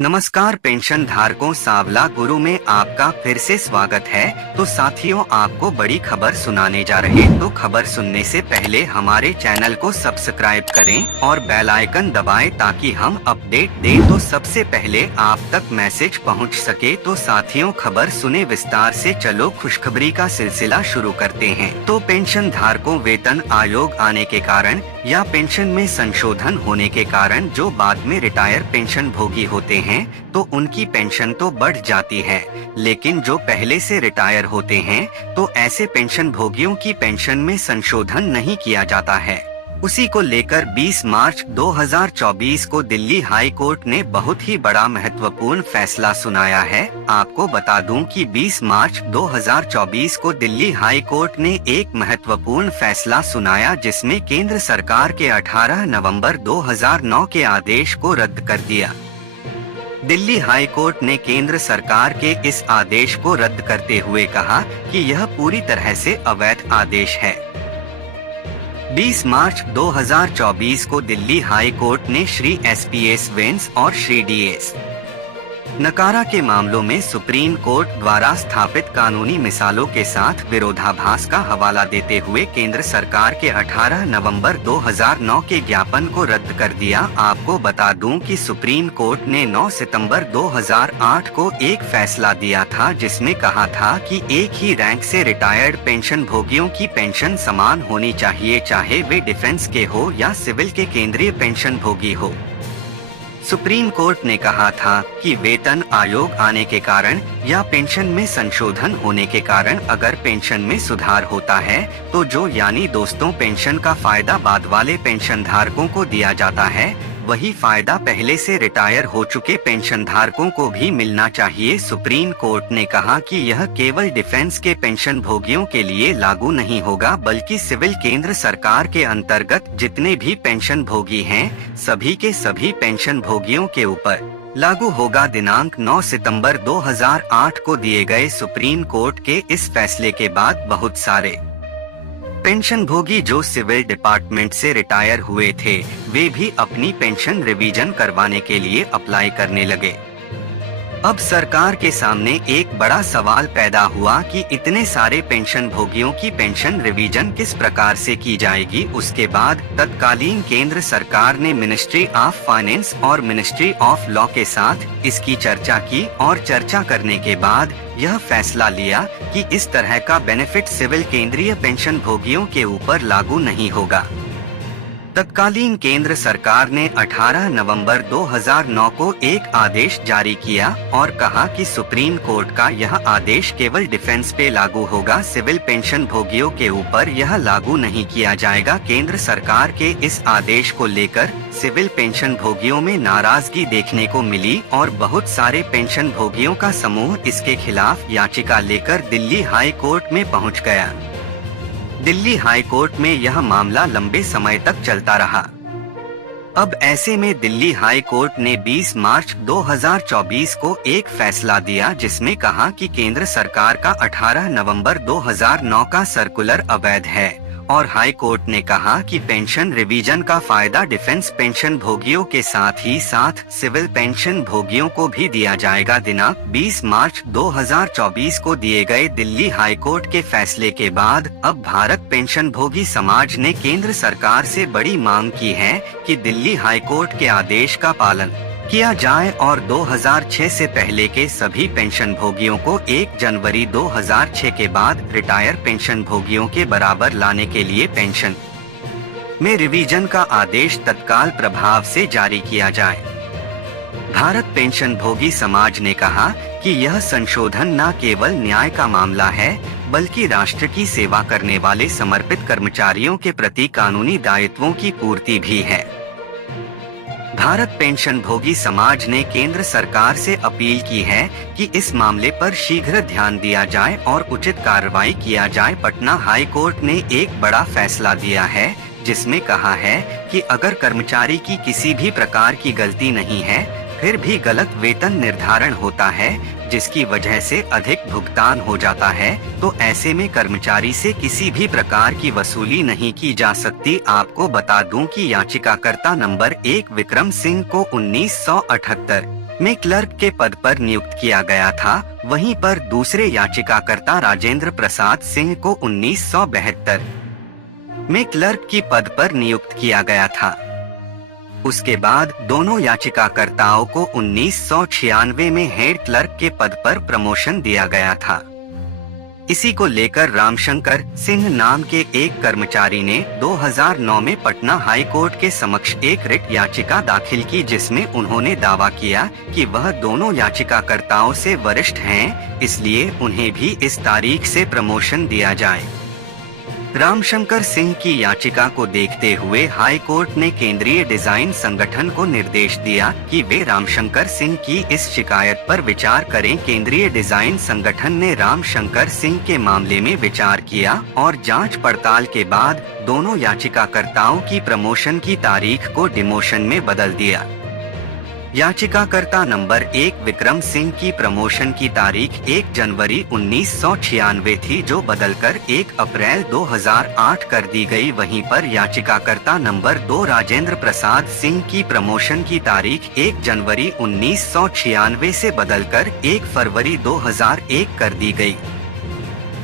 नमस्कार पेंशन धारकों, सांवला गुरु में आपका फिर से स्वागत है। तो साथियों, आपको बड़ी खबर सुनाने जा रहे हैं। तो खबर सुनने से पहले हमारे चैनल को सब्सक्राइब करें और बेल आइकन दबाएं ताकि हम अपडेट दें तो सबसे पहले आप तक मैसेज पहुंच सके। तो साथियों, खबर सुने विस्तार से। चलो खुशखबरी का सिलसिला शुरू करते हैं। तो पेंशन धारकों, वेतन आयोग आने के कारण या पेंशन में संशोधन होने के कारण जो बाद में रिटायर पेंशन भोगी होते हैं तो उनकी पेंशन तो बढ़ जाती है, लेकिन जो पहले से रिटायर होते हैं तो ऐसे पेंशन भोगियों की पेंशन में संशोधन नहीं किया जाता है। उसी को लेकर 20 मार्च 2024 को दिल्ली हाई कोर्ट ने बहुत ही बड़ा महत्वपूर्ण फैसला सुनाया है। आपको बता दूं कि 20 मार्च 2024 को दिल्ली हाई कोर्ट ने एक महत्वपूर्ण फैसला सुनाया जिसमें केंद्र सरकार के 18 नवंबर 2009 के आदेश को रद्द कर दिया। दिल्ली हाई कोर्ट ने केंद्र सरकार के इस आदेश को रद्द करते हुए कहा कि यह पूरी तरह से अवैध आदेश है। 20 मार्च 2024 को दिल्ली हाई कोर्ट ने श्री SPS वेंस और श्री DS नकारा के मामलों में सुप्रीम कोर्ट द्वारा स्थापित कानूनी मिसालों के साथ विरोधाभास का हवाला देते हुए केंद्र सरकार के 18 नवंबर 2009 के ज्ञापन को रद्द कर दिया। आपको बता दूं कि सुप्रीम कोर्ट ने 9 सितंबर 2008 को एक फैसला दिया था जिसमें कहा था कि एक ही रैंक से रिटायर्ड पेंशन भोगियों की पेंशन समान होनी चाहिए, चाहे वे डिफेंस के हो या सिविल के केंद्रीय पेंशन भोगी हो। सुप्रीम कोर्ट ने कहा था कि वेतन आयोग आने के कारण या पेंशन में संशोधन होने के कारण अगर पेंशन में सुधार होता है तो जो यानी दोस्तों पेंशन का फायदा बाद वाले पेंशन धारकों को दिया जाता है, वही फायदा पहले से रिटायर हो चुके पेंशन धारकों को भी मिलना चाहिए। सुप्रीम कोर्ट ने कहा कि यह केवल डिफेंस के पेंशन भोगियों के लिए लागू नहीं होगा बल्कि सिविल केंद्र सरकार के अंतर्गत जितने भी पेंशन भोगी हैं, सभी के सभी पेंशन भोगियों के ऊपर लागू होगा। दिनांक 9 सितंबर 2008 को दिए गए सुप्रीम कोर्ट के इस फैसले के बाद बहुत सारे पेंशन भोगी जो सिविल डिपार्टमेंट से रिटायर हुए थे वे भी अपनी पेंशन रिवीजन करवाने के लिए अप्लाई करने लगे। अब सरकार के सामने एक बड़ा सवाल पैदा हुआ कि इतने सारे पेंशन भोगियों की पेंशन रिवीजन किस प्रकार से की जाएगी। उसके बाद तत्कालीन केंद्र सरकार ने मिनिस्ट्री ऑफ फाइनेंस और मिनिस्ट्री ऑफ लॉ के साथ इसकी चर्चा की और चर्चा करने के बाद यह फैसला लिया कि इस तरह का बेनिफिट सिविल केंद्रीय पेंशन भोगियों के ऊपर लागू नहीं होगा। तत्कालीन केंद्र सरकार ने 18 नवंबर 2009 को एक आदेश जारी किया और कहा कि सुप्रीम कोर्ट का यह आदेश केवल डिफेंस पे लागू होगा, सिविल पेंशन भोगियों के ऊपर यह लागू नहीं किया जाएगा। केंद्र सरकार के इस आदेश को लेकर सिविल पेंशन भोगियों में नाराजगी देखने को मिली और बहुत सारे पेंशन भोगियों का समूह इसके खिलाफ याचिका लेकर दिल्ली हाई कोर्ट में पहुंच गया। दिल्ली हाई कोर्ट में यह मामला लंबे समय तक चलता रहा। अब ऐसे में दिल्ली हाई कोर्ट ने 20 मार्च 2024 को एक फैसला दिया जिसमें कहा कि केंद्र सरकार का 18 नवंबर 2009 का सर्कुलर अवैध है और हाई कोर्ट ने कहा कि पेंशन रिवीजन का फायदा डिफेंस पेंशन भोगियों के साथ ही साथ सिविल पेंशन भोगियों को भी दिया जाएगा। दिनांक 20 मार्च 2024 को दिए गए दिल्ली हाई कोर्ट के फैसले के बाद अब भारत पेंशन भोगी समाज ने केंद्र सरकार से बड़ी मांग की है कि दिल्ली हाई कोर्ट के आदेश का पालन किया जाए और 2006 से पहले के सभी पेंशन भोगियों को 1 जनवरी 2006 के बाद रिटायर पेंशन भोगियों के बराबर लाने के लिए पेंशन में रिवीजन का आदेश तत्काल प्रभाव से जारी किया जाए। भारत पेंशन भोगी समाज ने कहा कि यह संशोधन न केवल न्याय का मामला है बल्कि राष्ट्र की सेवा करने वाले समर्पित कर्मचारियों के प्रति कानूनी दायित्वों की पूर्ति भी है। भारत पेंशन भोगी समाज ने केंद्र सरकार से अपील की है कि इस मामले पर शीघ्र ध्यान दिया जाए और उचित कार्रवाई किया जाए। पटना हाई कोर्ट ने एक बड़ा फैसला दिया है जिसमें कहा है कि अगर कर्मचारी की किसी भी प्रकार की गलती नहीं है फिर भी गलत वेतन निर्धारण होता है जिसकी वजह से अधिक भुगतान हो जाता है तो ऐसे में कर्मचारी से किसी भी प्रकार की वसूली नहीं की जा सकती। आपको बता दूं कि याचिकाकर्ता नंबर 1 विक्रम सिंह को 1978 में क्लर्क के पद पर नियुक्त किया गया था। वहीं पर दूसरे याचिकाकर्ता राजेंद्र प्रसाद सिंह को 1972 में क्लर्क की पद पर नियुक्त किया गया था। उसके बाद दोनों याचिकाकर्ताओं को 1996 में हेड क्लर्क के पद पर प्रमोशन दिया गया था। इसी को लेकर रामशंकर सिंह नाम के एक कर्मचारी ने 2009 में पटना हाई कोर्ट के समक्ष एक रिट याचिका दाखिल की, जिसमें उन्होंने दावा किया कि वह दोनों याचिकाकर्ताओं से वरिष्ठ हैं, इसलिए उन्हें भी इस तारीख से प्रमोशन दिया जाए। रामशंकर सिंह की याचिका को देखते हुए हाई कोर्ट ने केंद्रीय डिजाइन संगठन को निर्देश दिया कि वे रामशंकर सिंह की इस शिकायत पर विचार करें। केंद्रीय डिजाइन संगठन ने रामशंकर सिंह के मामले में विचार किया और जांच पड़ताल के बाद दोनों याचिकाकर्ताओं की प्रमोशन की तारीख को डिमोशन में बदल दिया। याचिकाकर्ता नंबर 1 विक्रम सिंह की प्रमोशन की तारीख 1 जनवरी 1996 थी, जो बदलकर 1 अप्रैल 2008 कर दी गई। वहीं पर याचिकाकर्ता नंबर 2 राजेंद्र प्रसाद सिंह की प्रमोशन की तारीख 1 जनवरी 1996 से बदलकर 1 फरवरी 2001 कर दी गई।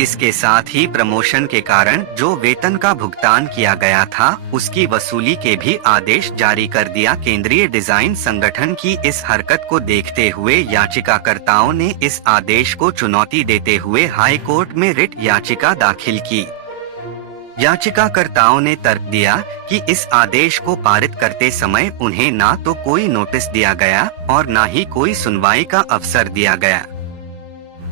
इसके साथ ही प्रमोशन के कारण जो वेतन का भुगतान किया गया था उसकी वसूली के भी आदेश जारी कर दिया। केंद्रीय डिजाइन संगठन की इस हरकत को देखते हुए याचिकाकर्ताओं ने इस आदेश को चुनौती देते हुए हाई कोर्ट में रिट याचिका दाखिल की। याचिकाकर्ताओं ने तर्क दिया कि इस आदेश को पारित करते समय उन्हें ना तो कोई नोटिस दिया गया और ना ही कोई सुनवाई का अवसर दिया गया।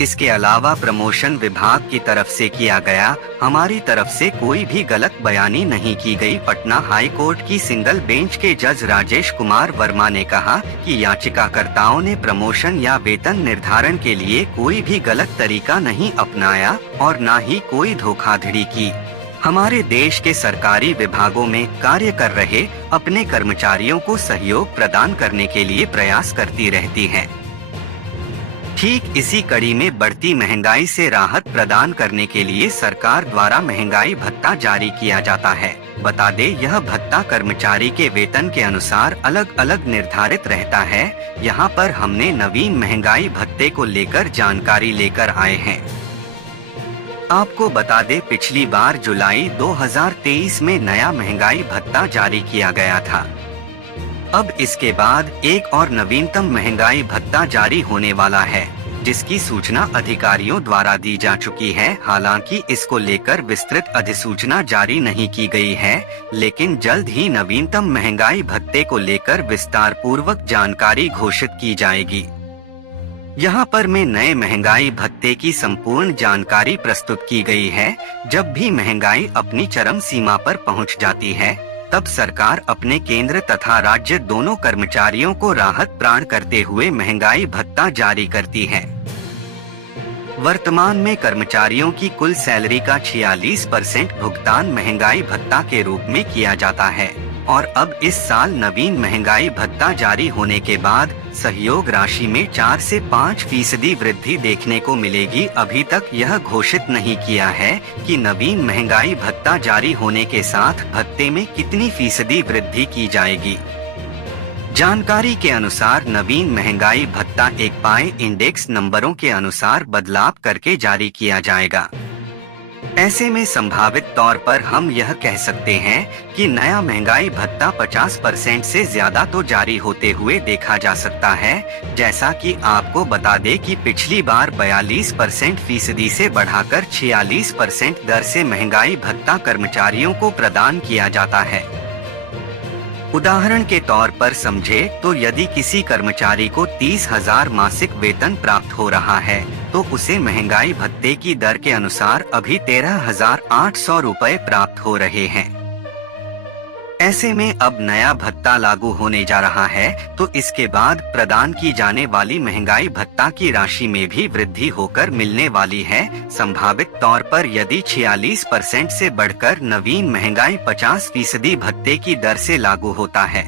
इसके अलावा प्रमोशन विभाग की तरफ से किया गया, हमारी तरफ से कोई भी गलत बयानी नहीं की गई। पटना हाई कोर्ट की सिंगल बेंच के जज राजेश कुमार वर्मा ने कहा कि याचिकाकर्ताओं ने प्रमोशन या वेतन निर्धारण के लिए कोई भी गलत तरीका नहीं अपनाया और न ही कोई धोखाधड़ी की। हमारे देश के सरकारी विभागों में कार्य कर रहे अपने कर्मचारियों को सहयोग प्रदान करने के लिए प्रयास करती रहती है। ठीक इसी कड़ी में बढ़ती महंगाई से राहत प्रदान करने के लिए सरकार द्वारा महंगाई भत्ता जारी किया जाता है। बता दें, यह भत्ता कर्मचारी के वेतन के अनुसार अलग अलग निर्धारित रहता है। यहाँ पर हमने नवीन महंगाई भत्ते को लेकर जानकारी लेकर आए हैं। आपको बता दें, पिछली बार जुलाई 2023 में नया महंगाई भत्ता जारी किया गया था। अब इसके बाद एक और नवीनतम महंगाई भत्ता जारी होने वाला है, जिसकी सूचना अधिकारियों द्वारा दी जा चुकी है। हालांकि इसको लेकर विस्तृत अधिसूचना जारी नहीं की गई है, लेकिन जल्द ही नवीनतम महंगाई भत्ते को लेकर विस्तार पूर्वक जानकारी घोषित की जाएगी। यहाँ पर में नए महंगाई भत्ते की संपूर्ण जानकारी प्रस्तुत की गई है। जब भी महंगाई अपनी चरम सीमा पर पहुँच जाती है, तब सरकार अपने केंद्र तथा राज्य दोनों कर्मचारियों को राहत प्रदान करते हुए महंगाई भत्ता जारी करती है। वर्तमान में कर्मचारियों की कुल सैलरी का 46% भुगतान महंगाई भत्ता के रूप में किया जाता है और अब इस साल नवीन महंगाई भत्ता जारी होने के बाद सहयोग राशि में 4 से 5% वृद्धि देखने को मिलेगी। अभी तक यह घोषित नहीं किया है कि नवीन महंगाई भत्ता जारी होने के साथ भत्ते में कितनी फीसदी वृद्धि की जाएगी। जानकारी के अनुसार नवीन महंगाई भत्ता एक पाई इंडेक्स नंबरों के अनुसार बदलाव करके जारी किया जाएगा। ऐसे में संभावित तौर पर हम यह कह सकते हैं कि नया महंगाई भत्ता 50% से ज्यादा तो जारी होते हुए देखा जा सकता है। जैसा कि आपको बता दें कि पिछली बार 42% फीसदी से बढ़ाकर 46% दर से महंगाई भत्ता कर्मचारियों को प्रदान किया जाता है। उदाहरण के तौर पर समझे तो यदि किसी कर्मचारी को 30,000 मासिक वेतन प्राप्त हो रहा है, तो उसे महंगाई भत्ते की दर के अनुसार अभी 13,800 रुपए प्राप्त हो रहे हैं। ऐसे में अब नया भत्ता लागू होने जा रहा है, तो इसके बाद प्रदान की जाने वाली महंगाई भत्ता की राशि में भी वृद्धि होकर मिलने वाली है। संभावित तौर पर यदि 46% से बढ़कर नवीन महंगाई 50% भत्ते की दर से लागू होता है,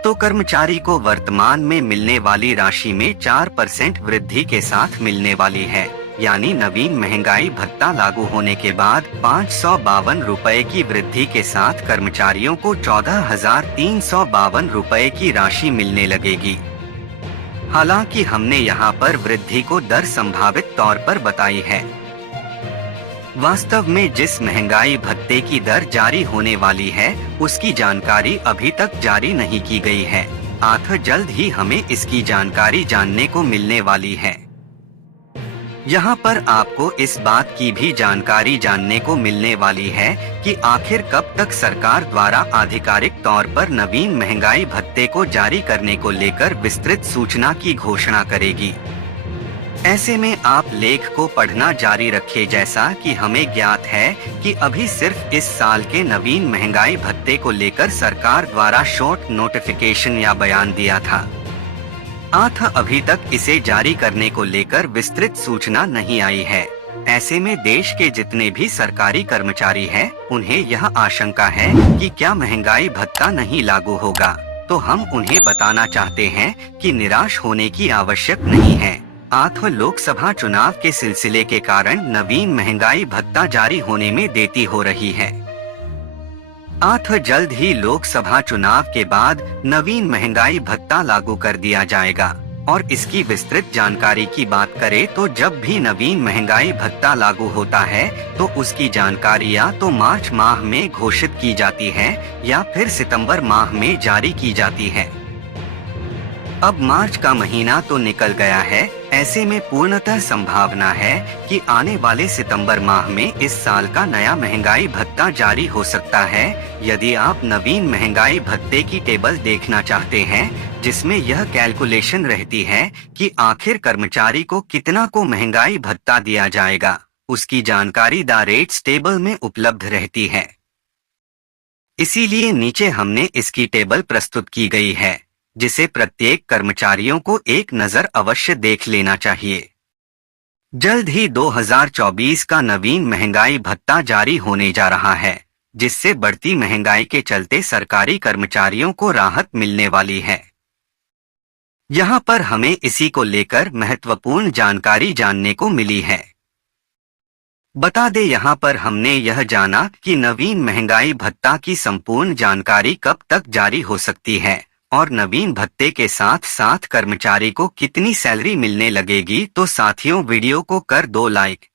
तो कर्मचारी को वर्तमान में मिलने वाली राशि में 4% वृद्धि के साथ मिलने वाली है। यानी नवीन महंगाई भत्ता लागू होने के बाद 552 रुपए की वृद्धि के साथ कर्मचारियों को 14,352 रुपए की राशि मिलने लगेगी। हालांकि हमने यहाँ पर वृद्धि को दर संभावित तौर पर बताई है। वास्तव में जिस महंगाई भत्ते की दर जारी होने वाली है उसकी जानकारी अभी तक जारी नहीं की गई है। जल्द ही हमें इसकी जानकारी जानने को मिलने वाली है। यहाँ पर आपको इस बात की भी जानकारी जानने को मिलने वाली है कि आखिर कब तक सरकार द्वारा आधिकारिक तौर पर नवीन महंगाई भत्ते को जारी करने को लेकर विस्तृत सूचना की घोषणा करेगी। ऐसे में आप लेख को पढ़ना जारी रखें। जैसा कि हमें ज्ञात है कि अभी सिर्फ इस साल के नवीन महंगाई भत्ते को लेकर सरकार द्वारा शॉर्ट नोटिफिकेशन या बयान दिया था। अभी तक इसे जारी करने को लेकर विस्तृत सूचना नहीं आई है। ऐसे में देश के जितने भी सरकारी कर्मचारी हैं, उन्हें यह आशंका है कि क्या महंगाई भत्ता नहीं लागू होगा, तो हम उन्हें बताना चाहते हैं कि निराश होने की आवश्यक नहीं है। लोकसभा चुनाव के सिलसिले के कारण नवीन महंगाई भत्ता जारी होने में देरी हो रही है। जल्द ही लोकसभा चुनाव के बाद नवीन महंगाई भत्ता लागू कर दिया जाएगा। और इसकी विस्तृत जानकारी की बात करें तो जब भी नवीन महंगाई भत्ता लागू होता है तो उसकी जानकारी या तो मार्च माह में घोषित की जाती है या फिर सितंबर माह में जारी की जाती है। अब मार्च का महीना तो निकल गया है, ऐसे में पूर्णतः संभावना है कि आने वाले सितंबर माह में इस साल का नया महंगाई भत्ता जारी हो सकता है। यदि आप नवीन महंगाई भत्ते की टेबल देखना चाहते हैं जिसमें यह कैलकुलेशन रहती है कि आखिर कर्मचारी को कितना को महंगाई भत्ता दिया जाएगा, उसकी जानकारी द रेट्स टेबल में उपलब्ध रहती है। इसीलिए नीचे हमने इसकी टेबल प्रस्तुत की गई है जिसे प्रत्येक कर्मचारियों को एक नजर अवश्य देख लेना चाहिए। जल्द ही 2024 का नवीन महंगाई भत्ता जारी होने जा रहा है, जिससे बढ़ती महंगाई के चलते सरकारी कर्मचारियों को राहत मिलने वाली है। यहाँ पर हमें इसी को लेकर महत्वपूर्ण जानकारी जानने को मिली है। बता दे यहाँ पर हमने यह जाना कि नवीन महंगाई भत्ता की संपूर्ण जानकारी कब तक जारी हो सकती है और नवीन भत्ते के साथ साथ कर्मचारी को कितनी सैलरी मिलने लगेगी। तो साथियों, वीडियो को कर दो लाइक।